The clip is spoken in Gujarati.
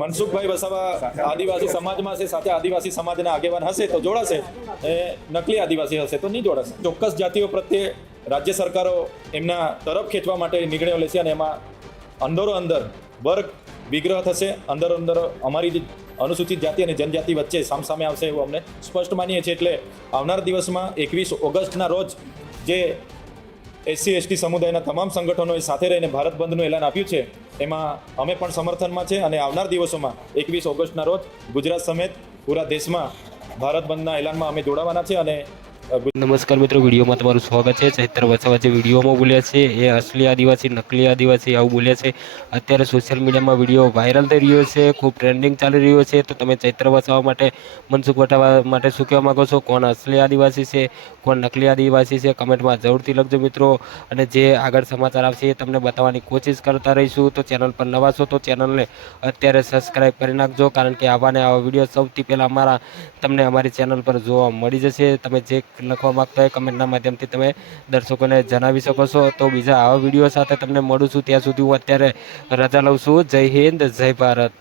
મનસુખભાઈ વસાવા આદિવાસી સમાજમાં છે, સાથે આદિવાસી સમાજના આગેવાન હશે તો જોડાશે એ નકલી આદિવાસી હશે તો નહીં જોડાશે. ચોક્કસ જાતિઓ પ્રત્યે રાજ્ય સરકારો એમના તરફ ખેંચવા માટે નિર્ણયો લેશે અને એમાં અંદરો અંદર વર્ગ વિગ્રહ થશે. અંદર અંદર અમારી જે અનુસૂચિત જાતિ અને જનજાતિ વચ્ચે સામસામે આવશે એવું અમને સ્પષ્ટ માનીએ છીએ. એટલે આવનાર દિવસમાં એકવીસ ઓગસ્ટના રોજ જે એસસી, એસટી સમુદાયના તમામ સંગઠનોએ સાથે રહીને ભારત બંધનું એલાન આપ્યું છે. એમાં અમે પણ સમર્થનમાં છે અને આવનાર દિવસોમાં, એકવીસ ઓગસ્ટના રોજ ગુજરાત સમેત પૂરા દેશમાં ભારત બંધના એલાનમાં અમે જોડાવાના છે અને નમસ્કાર મિત્રો, વિડીયોમાં તમારું સ્વાગત છે. ચૈત્ર વસાવા જે વિડીયોમાં બોલ્યા છે, એ અસલી આદિવાસી, નકલી આદિવાસી આવું બોલ્યા છે. અત્યારે સોશિયલ મીડિયામાં વીડિયો વાયરલ થઈ રહ્યો છે, ખૂબ ટ્રેન્ડિંગ ચાલી રહ્યો છે. તો તમે ચૈત્ર વસાવા માટે મનસુખ વટાવા માટે શું કહેવા માગો છો? કોણ અસલી આદિવાસી છે? કોણ નકલી આદિવાસી છે? કમેન્ટમાં જરૂરથી લખજો મિત્રો. અને જે આગળ સમાચાર આવશે એ તમને બતાવવાની કોશિશ કરતા રહીશું. તો ચેનલ પર નવા છો તો ચેનલને અત્યારે સબસ્ક્રાઇબ કરી નાખજો. કારણ કે આવા ને આવા વીડિયો સૌથી પહેલાં અમારા તમને અમારી ચેનલ પર જોવા મળી જશે. તમે જે લખવા માંગતા હોય કમેન્ટના માધ્યમથી તમે દર્શકોને જણાવી શકો છો. તો બીજા આવા વીડિયો સાથે તમને મળું છું. ત્યાં સુધી હું અત્યારે રજા લઉં છું. જય હિન્દ, જય ભારત.